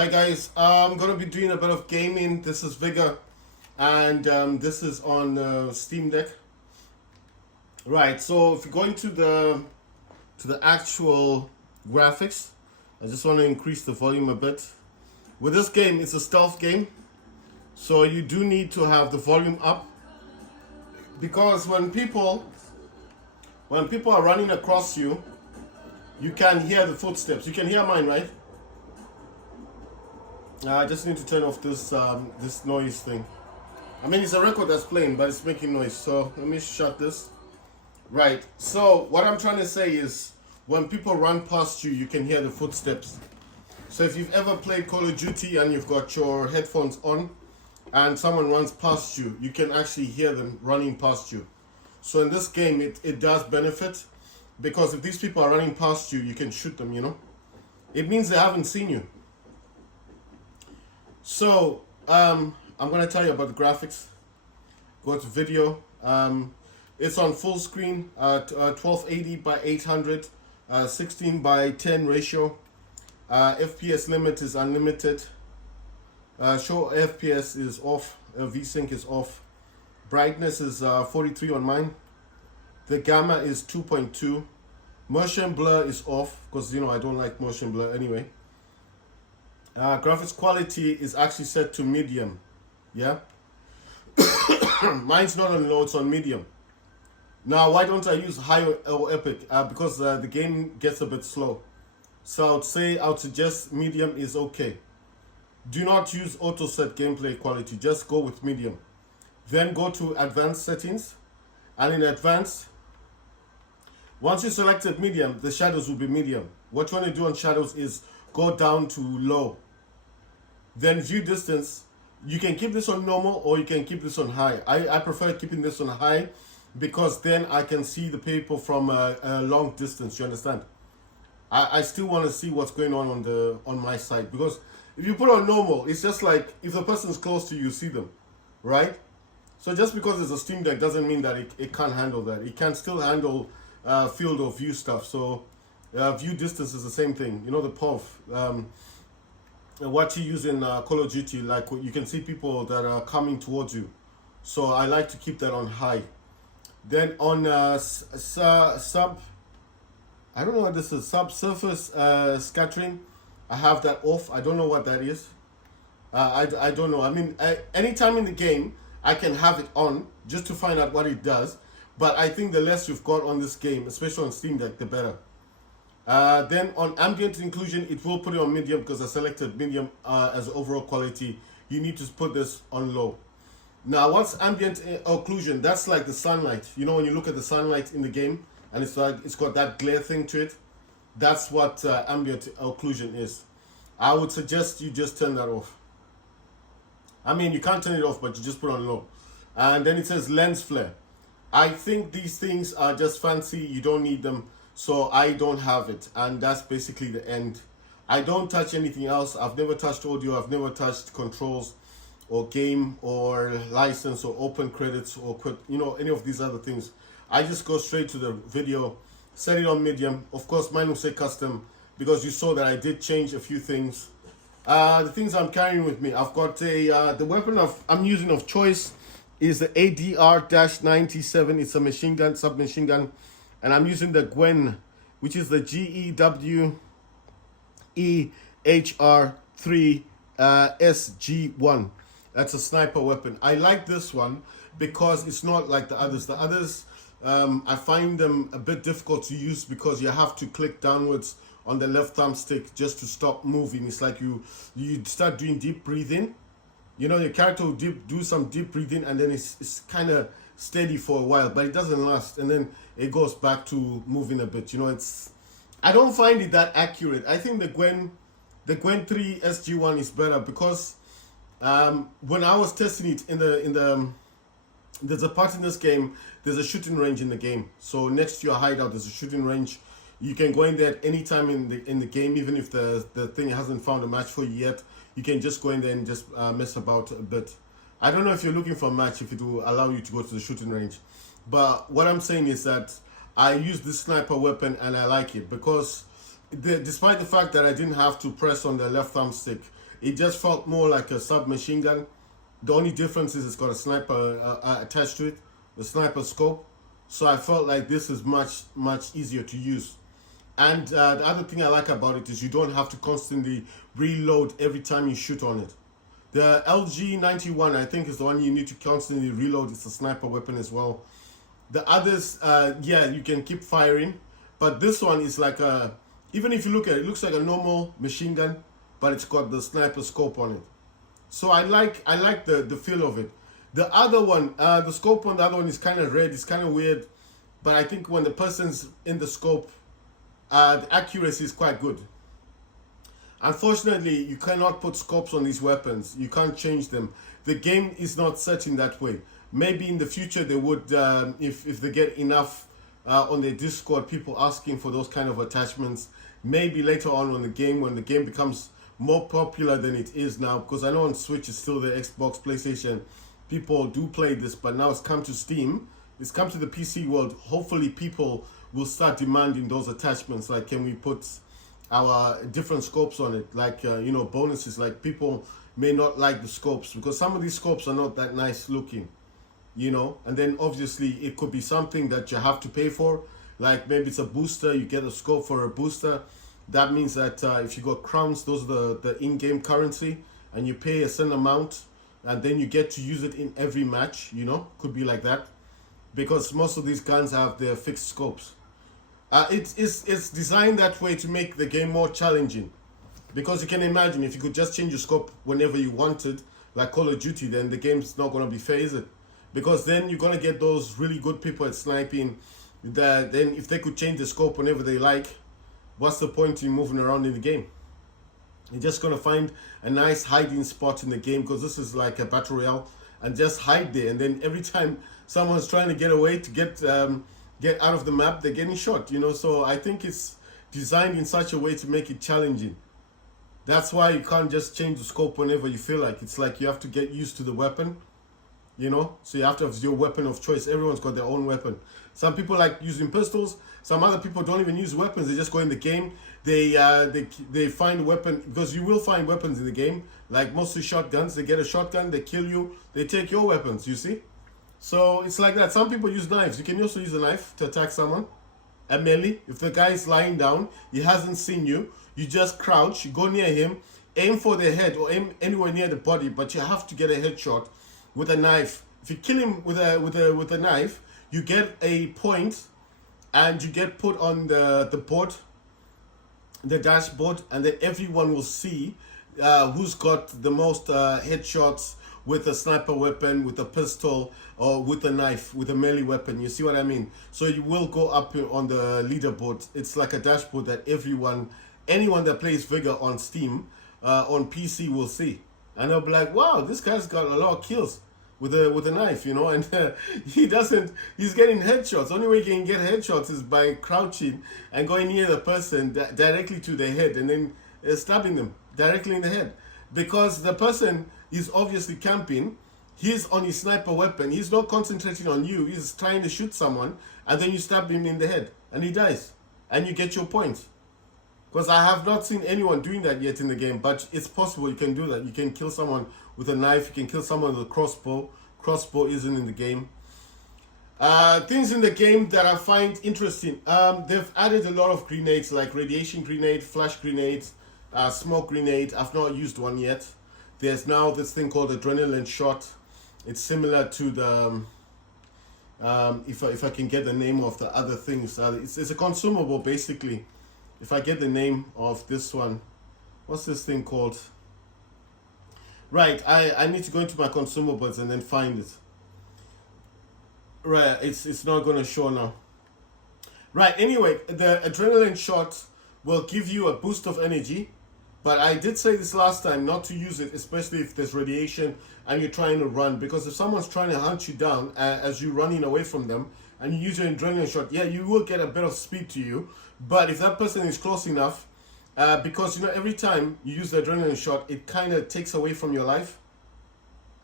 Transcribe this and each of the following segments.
Hi guys, I'm gonna be doing a bit of gaming. This is Vigor, and this is on Steam Deck. Right. So if you go into the actual graphics, I just want to increase the volume a bit. With this game, it's a stealth game, so you do need to have the volume up because when people are running across you, you can hear the footsteps. You can hear mine, right? I just need to turn off this noise thing. I mean, it's a record that's playing, but it's making noise. So let me shut this. Right. So what I'm trying to say is, when people run past you, you can hear the footsteps. So if you've ever played Call of Duty and you've got your headphones on, and someone runs past you, you can actually hear them running past you. So in this game, it does benefit, because if these people are running past you, you can shoot them. It means they haven't seen you. So, I'm going to tell you about the graphics. Go to video. It's on full screen, 1280 by 800, 16 by 10 ratio. FPS limit is unlimited. Show FPS is off. VSync is off. Brightness is 43 on mine. The gamma is 2.2. Motion blur is off, because I don't like motion blur anyway. Graphics quality is actually set to medium. Yeah. Mine's not on low, it's on medium. Now, why don't I use high or epic? Because the game gets a bit slow. So I would suggest medium is okay. Do not use auto set gameplay quality, just go with medium. Then go to advanced settings, and in advanced, once you selected medium, the shadows will be medium. What you want to do on shadows is go down to low. Then view distance, you can keep this on normal or you can keep this on high. I prefer keeping this on high, because then I can see the people from a long distance. You understand? I still want to see what's going on my side, because if you put on normal, it's just like if the person's close to you, you see them, right? So just because it's a Steam Deck doesn't mean that it can't handle that. It can still handle field of view stuff. So view distance is the same thing. The POV. What you use in Call of Duty, like you can see people that are coming towards you. So I like to keep that on high. Then on I don't know what this is, subsurface scattering, I have that off. I don't know what that is. I don't know. I mean, anytime in the game, I can have it on just to find out what it does. But I think the less you've got on this game, especially on Steam Deck, the better. Then on ambient inclusion, it will put it on medium, because I selected medium as overall quality. You need to put this on low. Now, what's ambient occlusion? That's like the sunlight. When you look at the sunlight in the game, and it's got that glare thing to it. That's what ambient occlusion is. I would suggest you just turn that off. I mean, you can't turn it off, but you just put on low. And then it says lens flare. I think these things are just fancy. You don't need them. So I don't have it, and that's basically the end. I don't touch anything else. I've never touched audio. I've never touched controls or game or license or open credits or any of these other things. I just go straight to the video, set it on medium. Of course, mine will say custom, because you saw that I did change a few things. The things I'm carrying with me, I've got the weapon I'm using of choice is the ADR-97. It's a machine gun, submachine gun. And I'm using the Gwen, which is the GEWEHR3 SG1. That's a sniper weapon. I like this one because it's not like the others. The others, I find them a bit difficult to use, because you have to click downwards on the left thumbstick just to stop moving. It's like you start doing deep breathing. Your character will do some deep breathing, and then it's kind of steady for a while, but it doesn't last, and then it goes back to moving a bit. I don't find it that accurate. I think the Gwen 3 SG1 is better, because when I was testing it in the there's a part in this game, there's a shooting range in the game. So next to your hideout, there's a shooting range. You can go in there at any time in the game, even if the thing hasn't found a match for you yet. You can just go in there and just mess about a bit. I don't know if you're looking for a match, if it will allow you to go to the shooting range. But what I'm saying is that I use this sniper weapon and I like it, because despite the fact that I didn't have to press on the left thumbstick, It just felt more like a submachine gun. The only difference is it's got a sniper attached to it, the sniper scope. So I felt like this is much easier to use. And the other thing I like about it is you don't have to constantly reload every time you shoot on it. The LG91, I think, is the one you need to constantly reload. It's a sniper weapon as well. The others, yeah, you can keep firing. But this one is like a, even if you look at it, it looks like a normal machine gun, but it's got the sniper scope on it. So I like the feel of it. The other one, the scope on the other one is kind of red. It's kind of weird. But I think when the person's in the scope, the accuracy is quite good. Unfortunately, you cannot put scopes on these weapons. You can't change them. The game is not set in that way. Maybe in the future they would, if they get enough on their Discord, people asking for those kind of attachments. Maybe later on in the game, when the game becomes more popular than it is now, because I know on Switch it's still the Xbox, PlayStation, people do play this, but now it's come to Steam. It's come to the PC world. Hopefully people will start demanding those attachments. Like, can we put our different scopes on it? Like, you know, bonuses. Like, people may not like the scopes because some of these scopes are not that nice looking, you know. And then obviously it could be something that you have to pay for. Like maybe it's a booster, you get a scope for a booster. That means that if you got crowns, those are the in-game currency, and you pay a certain amount, and then you get to use it in every match, you know. Could be like that. Because most of these guns have their fixed scopes. It's designed that way to make the game more challenging. Because you can imagine if you could just change your scope whenever you wanted, like Call of Duty, then the game's not going to be fair, is it? Because then you're going to get those really good people at sniping. That then if they could change the scope whenever they like, what's the point in moving around in the game? You're just going to find a nice hiding spot in the game, because this is like a battle royale, and just hide there. And then every time someone's trying to get away to get out of the map, they're getting shot, you know. So I think it's designed in such a way to make it challenging. That's why you can't just change the scope whenever you feel like. It's like you have to get used to the weapon, you know. So you have to have your weapon of choice. Everyone's got their own weapon. Some people like using pistols. Some other people don't even use weapons. They just go in the game. They find a weapon, because you will find weapons in the game. Like mostly shotguns. They get a shotgun, they kill you, they take your weapons, you see. So it's like that. Some people use knives. You can also use a knife to attack someone. A melee. If the guy is lying down, he hasn't seen you, you just crouch, you go near him, aim for the head or aim anywhere near the body, but you have to get a headshot with a knife. If you kill him with a knife, you get a point, and you get put on the board, the dashboard, and then everyone will see who's got the most headshots with a sniper weapon, with a pistol, or with a knife, with a melee weapon. You see what I mean? So you will go up on the leaderboard. It's like a dashboard that anyone that plays Vigor on Steam, on PC will see. And they'll be like, wow, this guy's got a lot of kills with a knife, you know. And he's getting headshots. Only way he can get headshots is by crouching and going near the person directly to their head, and then stabbing them directly in the head. Because the person is obviously camping, he's on his sniper weapon, he's not concentrating on you, he's trying to shoot someone, and then you stab him in the head, and he dies, and you get your points. Because I have not seen anyone doing that yet in the game, but it's possible. You can do that. You can kill someone with a knife, you can kill someone with a crossbow. Crossbow isn't in the game. Things in the game that I find interesting. They've added a lot of grenades, like radiation grenade, flash grenades, smoke grenade. I've not used one yet. There's now this thing called adrenaline shot. It's similar to the if I can get the name of the other things. It's a consumable basically. If I get the name of this one, what's this thing called? Right, I need to go into my consumables and then find it. Right, it's not gonna show now. Right, anyway, the adrenaline shot will give you a boost of energy. But I did say this last time, not to use it, especially if there's radiation and you're trying to run. Because if someone's trying to hunt you down as you're running away from them, and you use your adrenaline shot, yeah, you will get a bit of speed to you. But if that person is close enough, because, you know, every time you use the adrenaline shot, it kind of takes away from your life.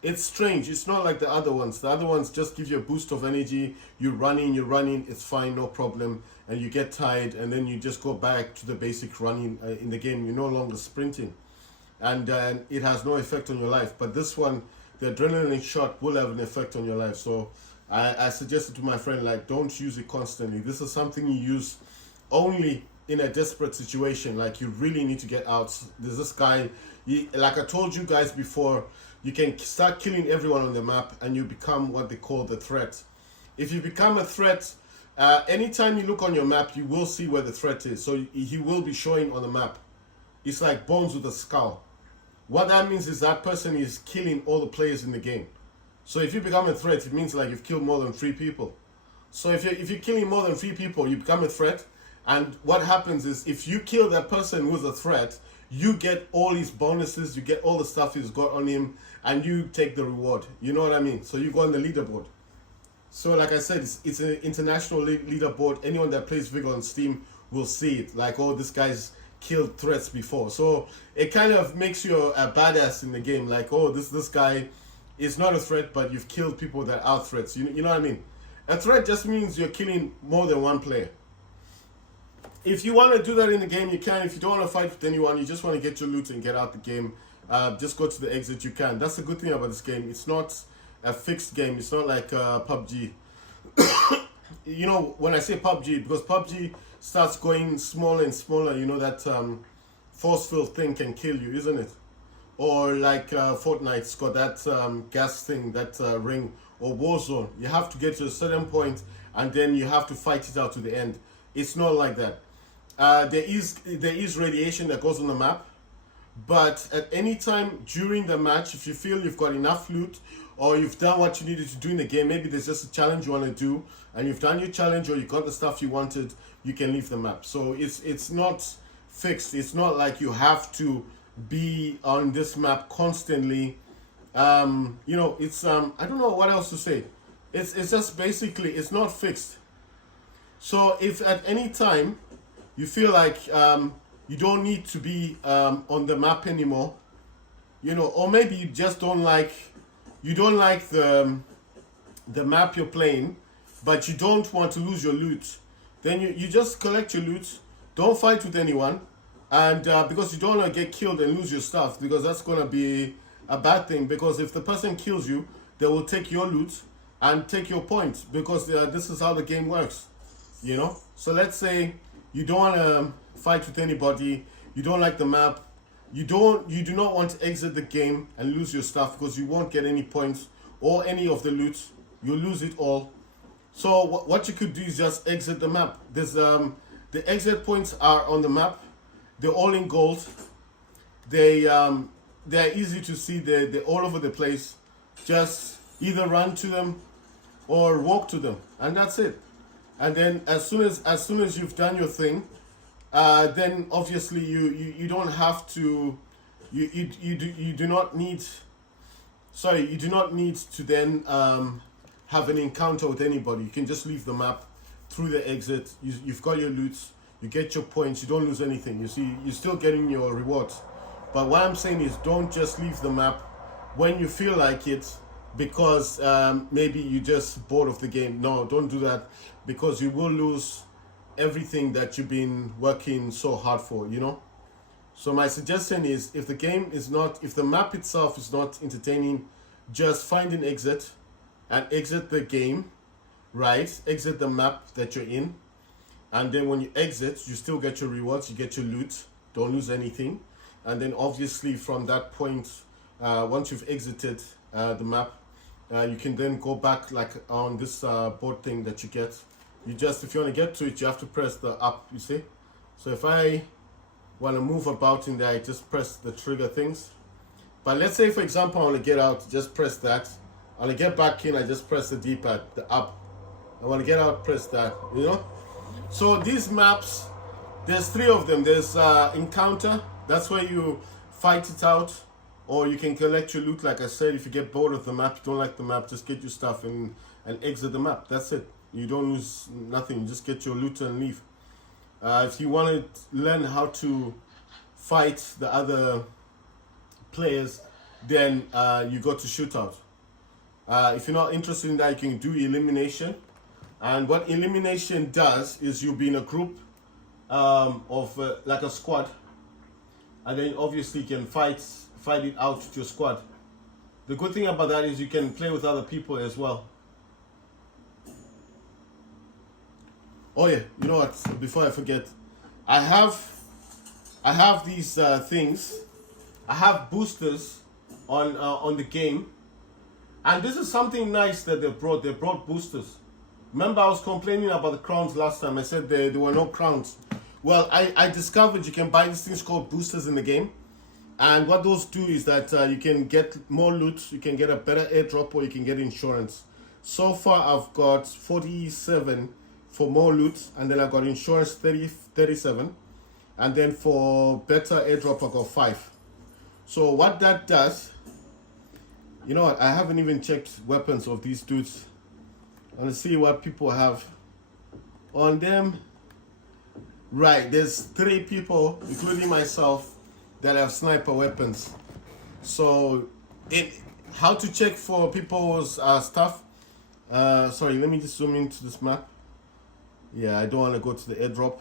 It's strange. It's not like the other ones. The other ones just give you a boost of energy. You're running, it's fine, no problem. And you get tired, and then you just go back to the basic running in the game. You're no longer sprinting. and it has no effect on your life. But this one, the adrenaline shot will have an effect on your life. So I suggested to my friend, like, don't use it constantly. This is something you use only in a desperate situation, like you really need to get out. There's this guy, like I told you guys before, you can start killing everyone on the map and you become what they call the threat. If you become a threat, anytime you look on your map, you will see where the threat is. So he will be showing on the map. It's like bones with a skull. What that means is that person is killing all the players in the game. So if you become a threat, it means like you've killed more than 3 people. So if you're killing more than 3 people, you become a threat. And what happens is, if you kill that person who's a threat, you get all his bonuses, you get all the stuff he's got on him, and you take the reward. You know what I mean? So you go on the leaderboard. So like I said, it's an international leaderboard. Anyone that plays Vigor on Steam will see it. Like, oh, this guy's killed threats before. So it kind of makes you a badass in the game. Like, oh, this guy is not a threat, but you've killed people that are threats. You know what I mean? A threat just means you're killing more than one player. If you want to do that in the game, you can. If you don't want to fight with anyone, you just want to get your loot and get out the game, just go to the exit, you can. That's the good thing about this game. It's not a fixed game. It's not like PUBG. You know, when I say PUBG, because PUBG starts going smaller and smaller, you know, that force field thing can kill you, isn't it? Or like Fortnite's got that gas thing, that ring, or Warzone. You have to get to a certain point and then you have to fight it out to the end. It's not like that. There is radiation that goes on the map, but at any time during the match, if you feel you've got enough loot or you've done what you needed to do in the game, maybe there's just a challenge you want to do and you've done your challenge or you got the stuff you wanted, you can leave the map. So it's not fixed. It's not like you have to be on this map constantly. You know, it's I don't know what else to say. It's just basically, it's not fixed. So if at any time you feel like you don't need to be on the map anymore, you know, or maybe you just don't like the map you're playing, but you don't want to lose your loot, then you just collect your loot, don't fight with anyone, and because you don't want to get killed and lose your stuff, because that's going to be a bad thing, because if the person kills you, they will take your loot and take your points, because this is how the game works, you know. So let's say you don't want to fight with anybody, you don't like the map, you do not want to exit the game and lose your stuff, because you won't get any points or any of the loot, you'll lose it all. So what you could do is just exit the map. There's the exit points are on the map, they're all in gold, they're easy to see, they're all over the place. Just either run to them or walk to them, and that's it. And then as soon as you've done your thing, then obviously you don't have to, you do not need to then have an encounter with anybody. You can just leave the map through the exit. You've got your loot, you get your points, you don't lose anything. You see, you're still getting your rewards. But what I'm saying is, don't just leave the map when you feel like it, because maybe you're just bored of the game. No, don't do that, because you will lose everything that you've been working so hard for, you know. So my suggestion is, if the map itself is not entertaining, just find an exit and exit the game, right? Exit the map that you're in, and then when you exit, you still get your rewards, you get your loot, don't lose anything. And then obviously from that point, once you've exited the map, you can then go back, like on this board thing that you get. If you want to get to it, you have to press the up, you see. So if I want to move about in there, I just press the trigger things. But let's say, for example, I want to get out, just press that. I want to get back in, I just press the D-pad, the up. I want to get out, press that, you know. So these maps, there's 3 of them. There's encounter, that's where you fight it out, or you can collect your loot. Like I said, if you get bored of the map, you don't like the map, just get your stuff and exit the map. That's it. You don't lose nothing, you just get your loot and leave. If you want to learn how to fight the other players, then you go to shootout. If you're not interested in that, you can do elimination. And what elimination does is you'll be in a group of like a squad, and then obviously you can fight it out with your squad. The good thing about that is you can play with other people as well. Oh yeah, you know what? Before I forget, I have these things. I have boosters on the game, and this is something nice that they brought. They brought boosters. Remember, I was complaining about the crowns last time. I said there were no crowns. Well, I discovered you can buy these things called boosters in the game. And what those do is that you can get more loot, you can get a better airdrop, or you can get insurance. So far, I've got 47 for more loot, and then I got insurance 37. And then for better airdrop, I got 5. So what that does, you know what, I haven't even checked weapons of these dudes. I want to see what people have on them. Right, there's 3 people, including myself, that have sniper weapons. So, how to check for people's stuff? Sorry, let me just zoom into this map. Yeah, I don't want to go to the airdrop.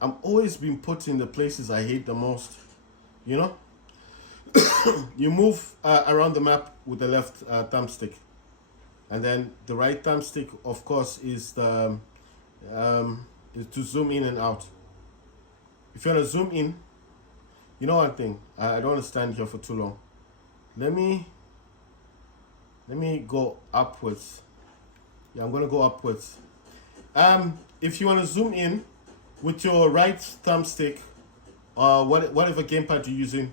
I'm always being put in the places I hate the most. You know, you move around the map with the left thumbstick, and then the right thumbstick, of course, is the is to zoom in and out. If you want to zoom in, you know one thing. I don't want to stand here for too long. Let me go upwards. Yeah, I'm gonna go upwards. If you want to zoom in with your right thumbstick, whatever gamepad you're using,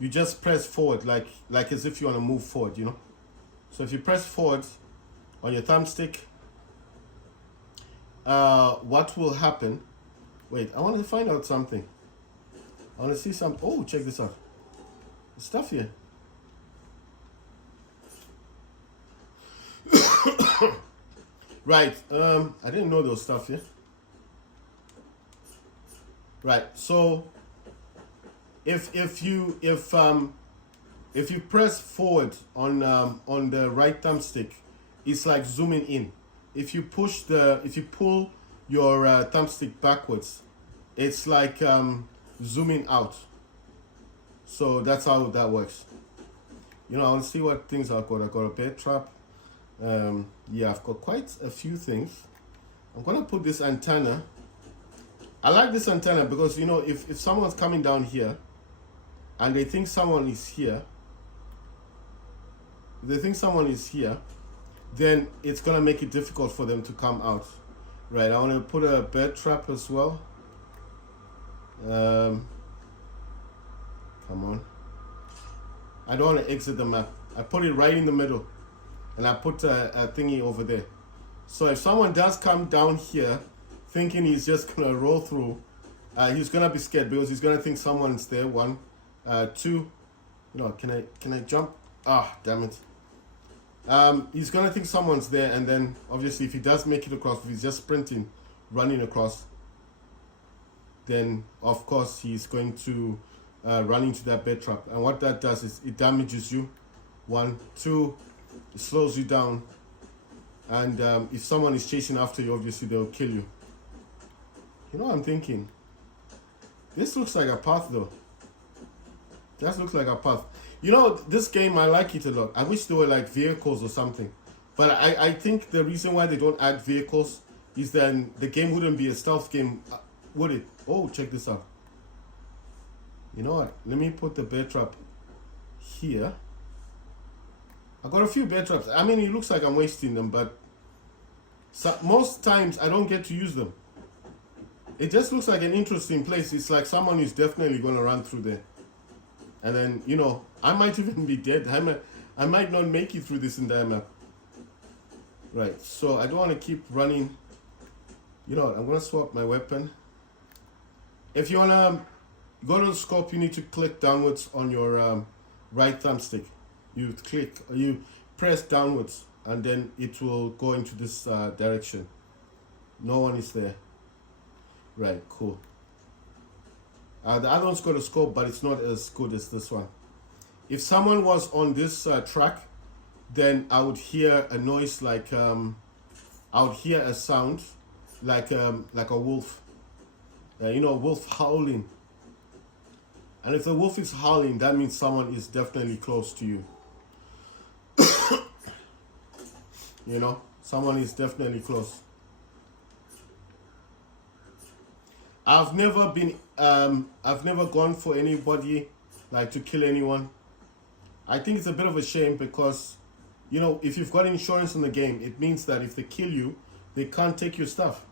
you just press forward, like as if you want to move forward, you know. So if you press forward on your thumbstick, what will happen? Wait, I want to find out something. I want to see some. Oh, check this out. There's stuff here. Right. I didn't know there was stuff here. Right. So, if you press forward on the right thumbstick, it's like zooming in. If you pull your thumbstick backwards, it's like zooming out. So that's how that works. You know, I want to see what things I've got. I've got a bear trap. Yeah, I've got quite a few things. I'm gonna put this antenna. I like this antenna because, you know, if someone's coming down here and they think someone is here, then it's gonna make it difficult for them to come out. Right, I want to put a bear trap as well. Come on. I don't want to exit the map. I put it right in the middle, and I put a thingy over there. So if someone does come down here thinking he's just gonna roll through, he's gonna be scared because he's gonna think someone's there. 1, 2. You know, can I jump? Ah, damn it. He's gonna think someone's there, and then obviously if he does make it across, if he's just sprinting, running across, then of course he's going to run into that bear trap. And what that does is it damages you. 1, 2, it slows you down, and if someone is chasing after you, obviously they'll kill you. You know what I'm thinking? This looks like a path though. That looks like a path. You know, this game, I like it a lot. I wish there were like vehicles or something. But I think the reason why they don't add vehicles is then the game wouldn't be a stealth game, would it? Oh, check this out. You know what? Let me put the bear trap here. I got a few bear traps. I mean, it looks like I'm wasting them, but most times I don't get to use them. It just looks like an interesting place. It's like someone is definitely going to run through there. And then, you know, I might even be dead. I might not make it through this entire map. Right, so I don't want to keep running. You know what, I'm going to swap my weapon. If you want to go to the scope, you need to click downwards on your right thumbstick. You press downwards, and then it will go into this direction. No one is there. Right, cool. The other one's got a scope, but it's not as good as this one. If someone was on this track, then I would hear a noise like I would hear a sound like a wolf. You know, a wolf howling. And if the wolf is howling, that means someone is definitely close to you. You know, someone is definitely close. I've never gone for anybody like to kill anyone. I think it's a bit of a shame because, you know, if you've got insurance in the game, it means that if they kill you, they can't take your stuff.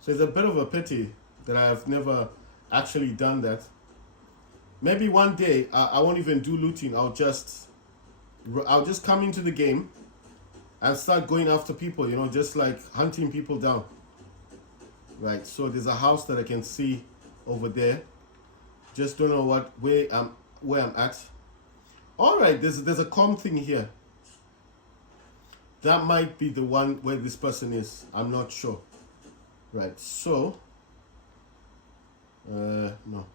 So it's a bit of a pity that I've never actually done that. Maybe one day I won't even do looting. I'll just come into the game and start going after people, you know, just like hunting people down. Right, so there's a house that I can see over there. Just don't know where I'm at. All right, there's a com thing here. That might be the one where this person is. I'm not sure. Right, so no,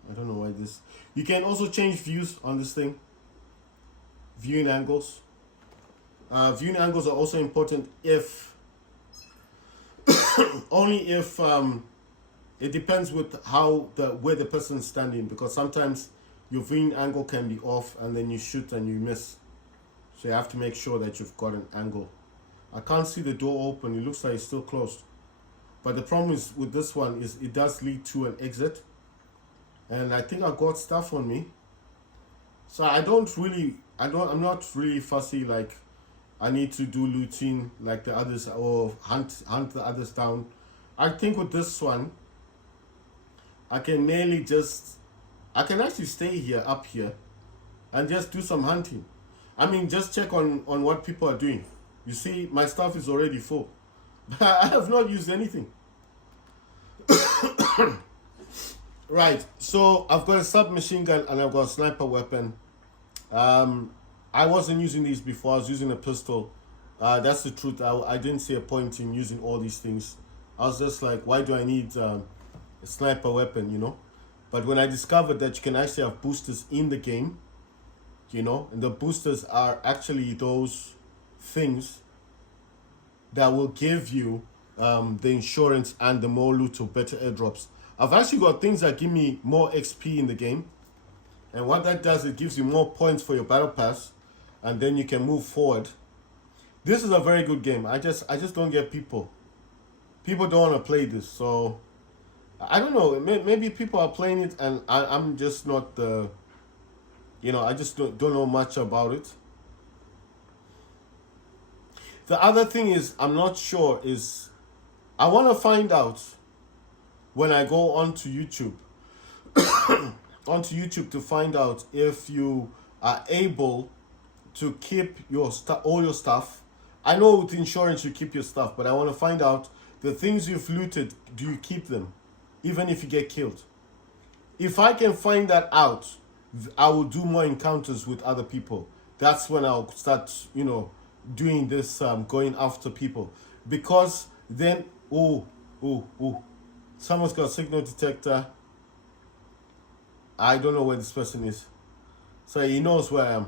I don't know why this. You can also change views on this thing. Viewing angles. Viewing angles are also important if only if it depends with where the person's standing, because sometimes your viewing angle can be off and then you shoot and you miss. So you have to make sure that you've got an angle. I can't see the door open. It looks like it's still closed. But the problem is with this one is it does lead to an exit. And I think I got stuff on me. So I'm not really fussy like I need to do looting like the others or hunt the others down. I think with this one, I can actually stay here, up here, and just do some hunting. I mean, just check on what people are doing. You see, my stuff is already full. I have not used anything. Right, so I've got a submachine gun and I've got a sniper weapon. I wasn't using these before. I was using a pistol. That's the truth. I didn't see a point in using all these things. I was just like, why do I need a sniper weapon, you know? But when I discovered that you can actually have boosters in the game, you know, and the boosters are actually those things that will give you the insurance and the more loot or better airdrops. I've actually got things that give me more XP in the game. And what that does, it gives you more points for your battle pass. And then you can move forward. This is a very good game. I just don't get people. People don't want to play this. So, I don't know. Maybe people are playing it and I'm just not the... You know, I just don't know much about it. The other thing is, I'm not sure is... I want to find out when I go onto YouTube. Onto YouTube to find out if you are able to keep all your stuff. I know with insurance you keep your stuff, but I want to find out the things you've looted, do you keep them even if you get killed? If I can find that out, I will do more encounters with other people. That's when I'll start, you know, doing this going after people, because then someone's got a signal detector. I don't know where this person is. So he knows where I am.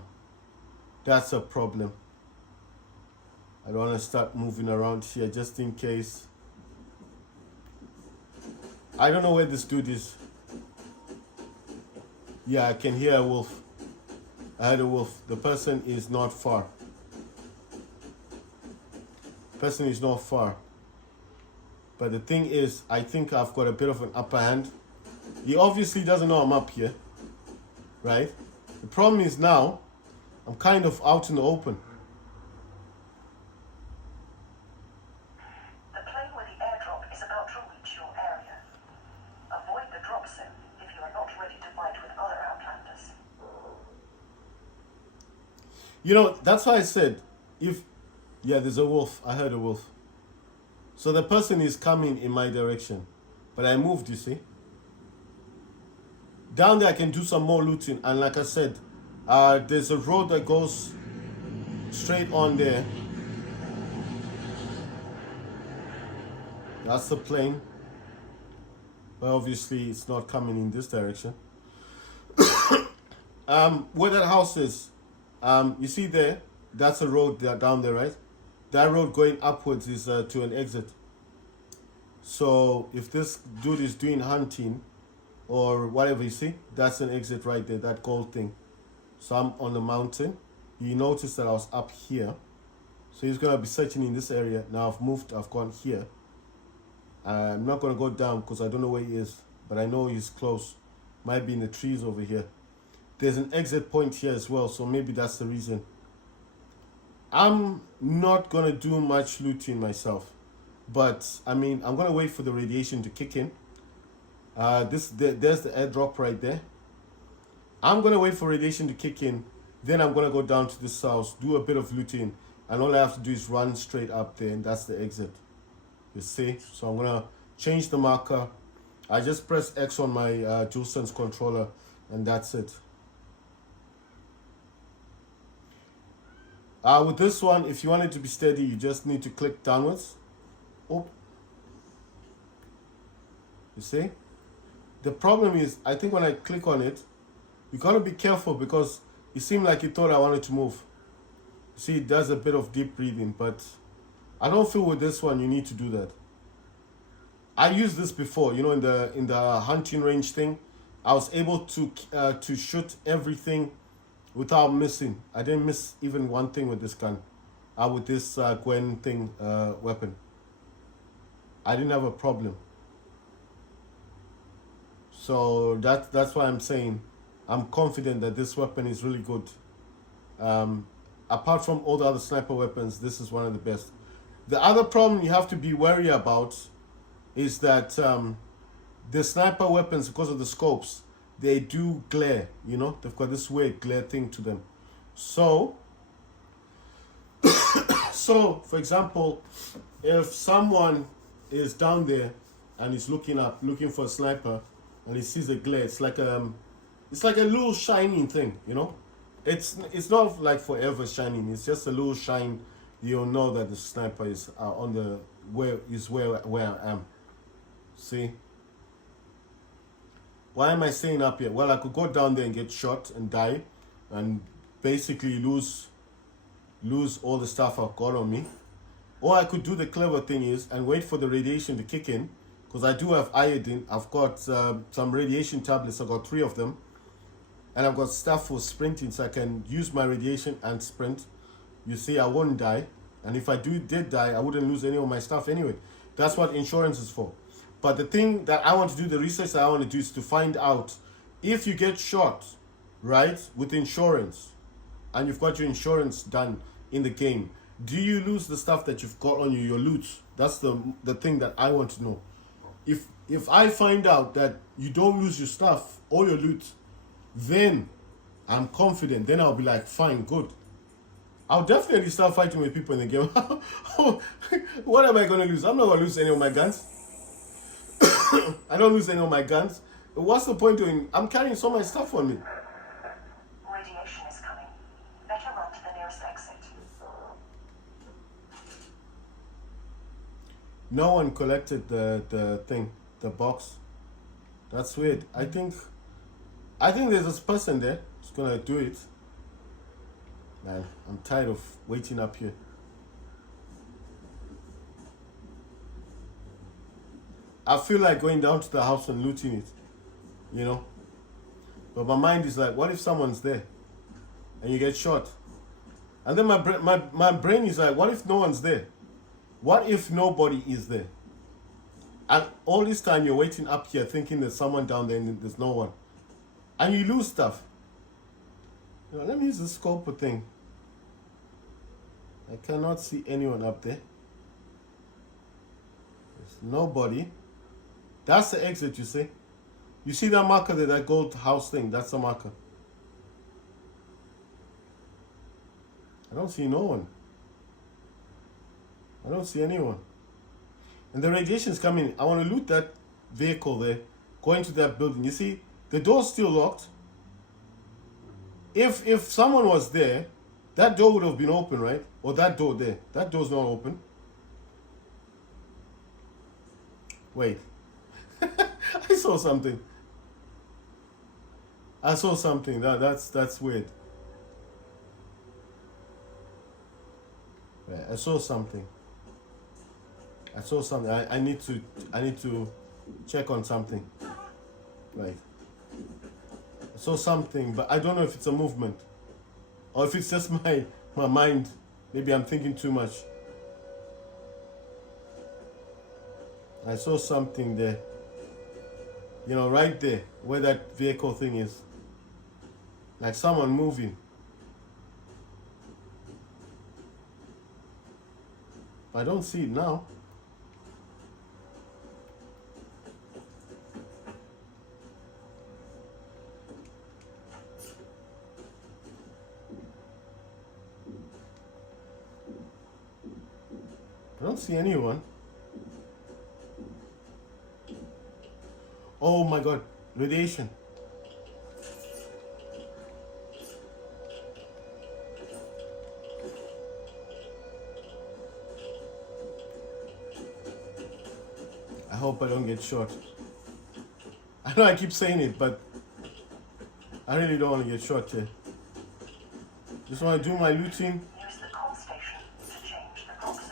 That's a problem. I don't want to start moving around here just in case. I don't know where this dude is. Yeah, I can hear a wolf. I heard a wolf. The person is not far. Person is not far. But the thing is, I think I've got a bit of an upper hand. He obviously doesn't know I'm up here, right? The problem is now, I'm kind of out in the open. The plane where the airdrop is about to reach your area. Avoid the drop zone if you are not ready to fight with other Outlanders. You know, that's why I said, yeah, there's a wolf. I heard a wolf. So the person is coming in my direction. But I moved, you see. Down there I can do some more looting, and like I said, there's a road that goes straight on there. That's the plane. But obviously it's not coming in this direction. Where that house is, you see there, that's a road down there, right? That road going upwards is to an exit. So if this dude is doing hunting, or whatever. You see, that's an exit right there, that gold thing. So I'm on the mountain. You notice that I was up here. So he's gonna be searching in this area. Now I've moved, I've gone here. I'm not gonna go down because I don't know where he is, but I know he's close. Might be in the trees over here. There's an exit point here as well, so maybe that's the reason. I'm not gonna do much looting myself, but I mean, I'm gonna wait for the radiation to kick in. There's the airdrop right there. I'm gonna wait for radiation to kick in. Then I'm gonna go down to this house, do a bit of looting, and all I have to do is run straight up there, and that's the exit. You see? So I'm gonna change the marker. I just press X on my DualSense controller, and that's it. With this one, if you want it to be steady, you just need to click downwards. Oh, you see? The problem is, I think when I click on it, you gotta be careful because it seemed like it thought I wanted to move. You see, it does a bit of deep breathing, but I don't feel with this one you need to do that. I used this before, in the hunting range thing. I was able to shoot everything without missing. I didn't miss even one thing with this gun, with this Gwen thing weapon. I didn't have a problem. So that's why I'm saying I'm confident that this weapon is really good. Apart from all the other sniper weapons, this is one of the best. The other problem you have to be wary about is that the sniper weapons, because of the scopes, they do glare, they've got this weird glare thing to them. So for example, if someone is down there and is looking up, looking for a sniper, and he sees a glare, it's like a little shining thing, It's not like forever shining. It's just a little shine. You'll know that the sniper is where I am. See? Why am I staying up here? Well, I could go down there and get shot and die, and basically lose all the stuff I've got on me. Or I could do the clever thing is and wait for the radiation to kick in, because I do have iodine. I've got some radiation tablets. I've got 3 of them. And I've got stuff for sprinting, so I can use my radiation and sprint. You see, I won't die. And if I did die, I wouldn't lose any of my stuff anyway. That's what insurance is for. But the thing that I want to do, the research that I want to do is to find out if you get shot, right, with insurance, and you've got your insurance done in the game, do you lose the stuff that you've got on you, your loot? That's the thing that I want to know. If I find out that you don't lose your stuff or your loot, then I'm confident. Then I'll be like, fine, good. I'll definitely start fighting with people in the game. What am I going to lose? I'm not going to lose any of my guns. I don't lose any of my guns. What's the point doing? I'm carrying so much stuff on me. Radiation is coming. Better run to the nearest exit. No one collected the thing, the box. That's weird. I think there's this person there who's gonna do it. Man, I'm tired of waiting up here. I feel like going down to the house and looting it, But my mind is like, what if someone's there and you get shot? And then my brain is like, what if no one's there? What if nobody is there? And all this time you're waiting up here thinking there's someone down there and there's no one. And you lose stuff. Let me use the scope thing. I cannot see anyone up there. There's nobody. That's the exit, you see. You see that marker there, that gold house thing? That's the marker. I don't see no one. I don't see anyone. And the radiation's coming. I want to loot that vehicle there. Go into that building. You see, the door's still locked. If someone was there, that door would have been open, right? Or that door there. That door's not open. Wait. I saw something. That's weird. Right, I saw something. I need to check on something. Like, I saw something, but I don't know if it's a movement or if it's just my mind. Maybe I'm thinking too much. I saw something there. You know, right there where that vehicle thing is. Like someone moving. I don't see it now. I don't see anyone. Oh my god, radiation. I hope I don't get shot. I know I keep saying it, but I really don't want to get shot here. Just want to do my looting. Use the comm station to change the drop zone.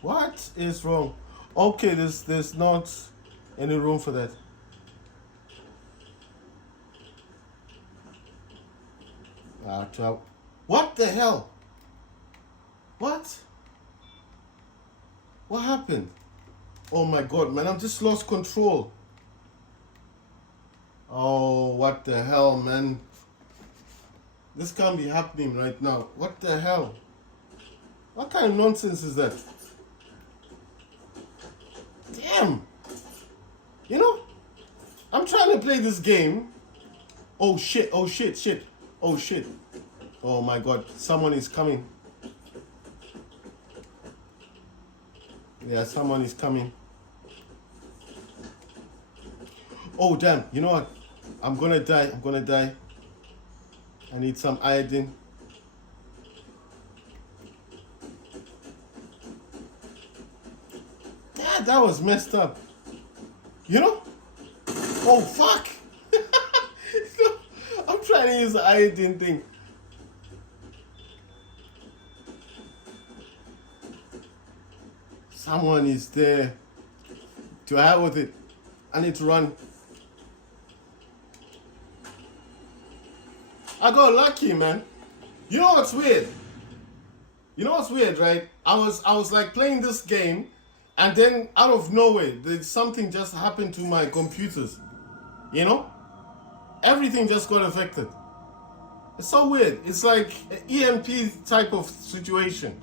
What is wrong? Okay, there's not any room for that. What the hell? What? What happened? Oh my god, man, I've just lost control. Oh, what the hell, man? This can't be happening right now. What the hell? What kind of nonsense is that? Damn! You know, I'm trying to play this game. Oh shit, oh shit, shit. Oh shit. Oh my god, someone is coming. Yeah, someone is coming. Oh damn, you know what? I'm gonna die, I'm gonna die. I need some iodine. Yeah, that was messed up. You know? Oh fuck! I'm trying to use the iodine thing. Someone is there. To hell with it. I need to run. I got lucky, man. You know what's weird? You know what's weird, right? I was like playing this game, and then out of nowhere, something just happened to my computers. You know? Everything just got affected. It's so weird. It's like an EMP type of situation.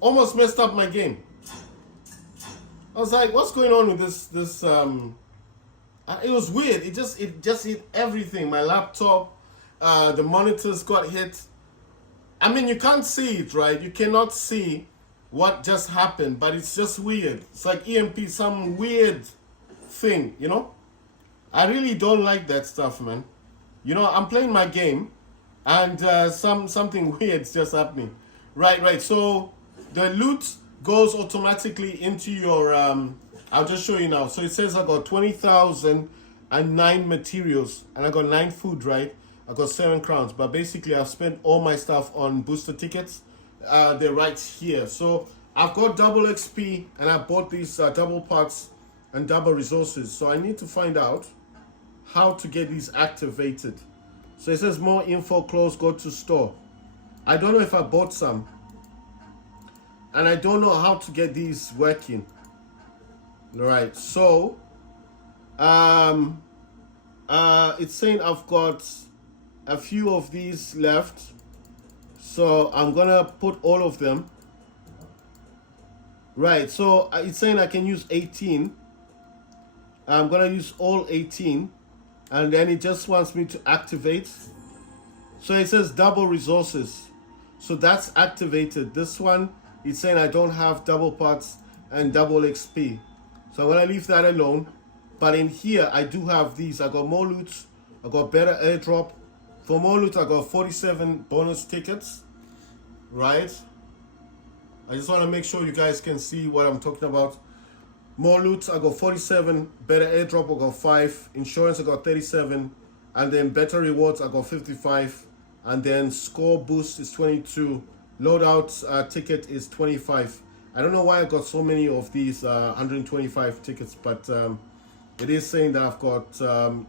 Almost messed up my game. I was like, what's going on with this it was weird. It just hit everything. My laptop, the monitors got hit. I mean, you can't see it, right? You cannot see what just happened, but it's just weird. It's like EMP, some weird thing, you know? I really don't like that stuff, man. You know, I'm playing my game, and something weird's just happening. Right. So the loot goes automatically into your. I'll just show you now. So it says I got 20,009 materials, and I got 9 food. Right, I got 7 crowns. But basically, I've spent all my stuff on booster tickets. They're right here. So I've got double XP, and I bought these double parts and double resources. So I need to find out how to get these activated. So it says more info, close, go to store. I don't know if I bought some, and I don't know how to get these working. All right, so it's saying I've got a few of these left, so I'm gonna put all of them. Right, so it's saying I can use 18. I'm gonna use all 18, and then it just wants me to activate. So it says double resources, so that's activated. This one, it's saying I don't have double parts and double XP, so I'm gonna leave that alone. But in here I do have these. I got more loot, I got better airdrop. For more loot I got 47 bonus tickets. Right, I just want to make sure you guys can see what I'm talking about. More loot, I got 47. Better airdrop, I got 5. Insurance, I got 37. And then better rewards, I got 55. And then score boost is 22. Loadout ticket is 25. I don't know why I got so many of these 125 tickets, but it is saying that I've got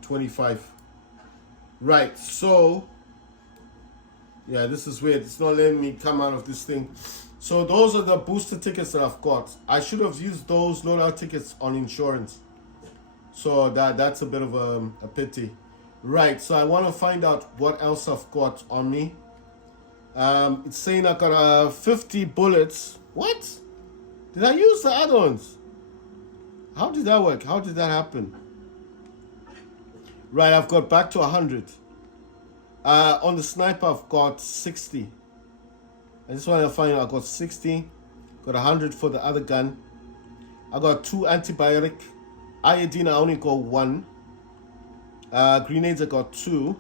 25. Right, so yeah, this is weird. It's not letting me come out of this thing. So those are the booster tickets that I've got. I should have used those loadout tickets on insurance. So that's a bit of a pity. Right, so I want to find out what else I've got on me. It's saying I got 50 bullets. What? Did I use the add-ons? How did that work? How did that happen? Right, I've got back to 100. On the sniper, I've got 60. I just want to find out. I got 60. Got 100 for the other gun. I got 2 antibiotic. Iodine, I only got 1. Grenades, I got 2.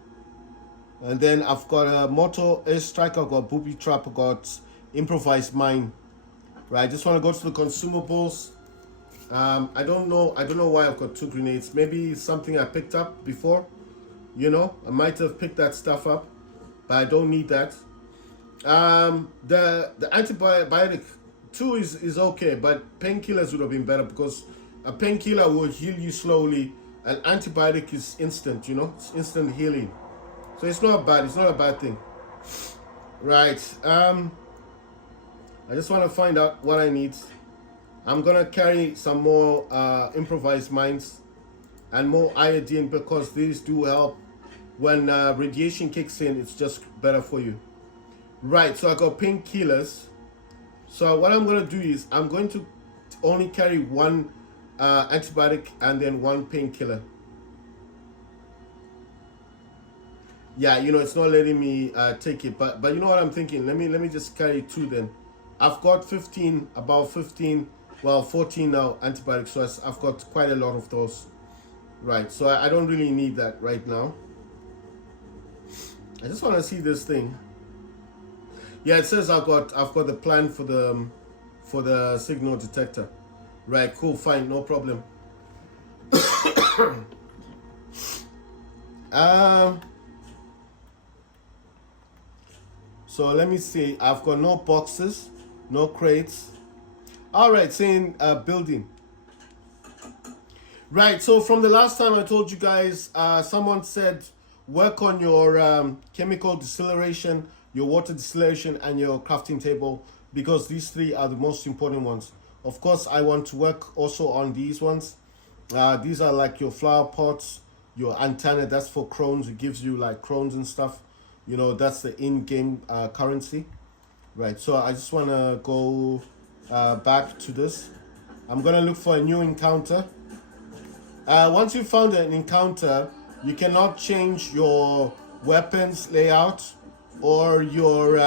And then I've got a mortar airstrike. I got booby trap. I got improvised mine. Right, I just want to go to the consumables. I don't know why I've got 2 grenades. Maybe something I picked up before. You know, I might have picked that stuff up, but I don't need that. The antibiotic 2 is okay, but painkillers would have been better because a painkiller will heal you slowly. An antibiotic is instant, you know, it's instant healing. So it's not bad. It's not a bad thing. Right. I just want to find out what I need. I'm gonna carry some more improvised mines and more iodine because these do help when radiation kicks in. It's just better for you. Right, so I got painkillers. So what I'm gonna do is I'm going to only carry 1 antibiotic and then 1 painkiller. Yeah, you know, it's not letting me take it, but you know what I'm thinking. Let me just carry 2 then. I've got 15, about 15, well 14 now antibiotics, so I've got quite a lot of those. Right, so I don't really need that right now. I just want to see this thing. Yeah, it says I've got the plan for the signal detector. Right, cool, fine, no problem. So let me see. I've got no boxes, no crates. All right, saying building. Right, so from the last time I told you guys, someone said work on your chemical distillation, your water distillation, and your crafting table because these 3 are the most important ones. Of course, I want to work also on these ones. These are like your flower pots, your antenna, that's for crones. It gives you like crones and stuff. You know, that's the in-game currency. Right, so I just want to go back to this. I'm going to look for a new encounter. Once you found an encounter, you cannot change your weapons layout or your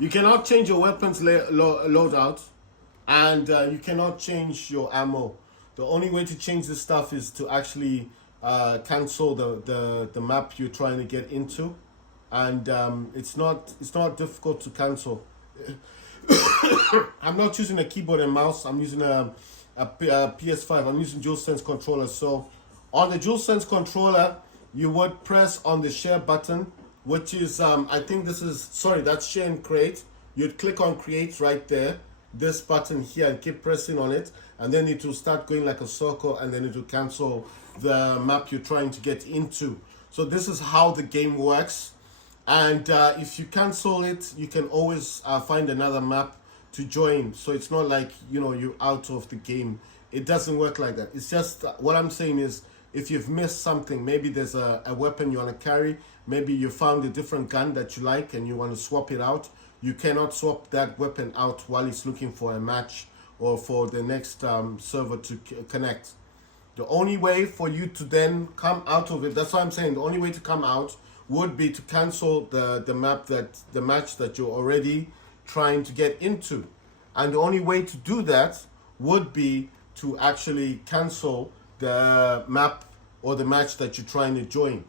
you cannot change your weapons loadout, and you cannot change your ammo. The only way to change this stuff is to actually cancel the map you're trying to get into, and it's not difficult to cancel. I'm not using a keyboard and mouse. I'm using a PS5. I'm using DualSense controller. So on the DualSense controller, you would press on the share button, which is I think this is, sorry, that's share and create. You'd click on create right there, this button here, and keep pressing on it, and then it will start going like a circle, and then it will cancel the map you're trying to get into. So this is how the game works. And if you cancel it, you can always find another map to join. So it's not like, you know, you're out of the game. It doesn't work like that. It's just, what I'm saying is, if you've missed something, maybe there's a weapon you want to carry, maybe you found a different gun that you like and you want to swap it out, you cannot swap that weapon out while it's looking for a match or for the next server to connect. The only way for you to then come out of it, that's why I'm saying the only way to come out would be to cancel the match that you're already trying to get into. And the only way to do that would be to actually cancel the map or the match that you're trying to join.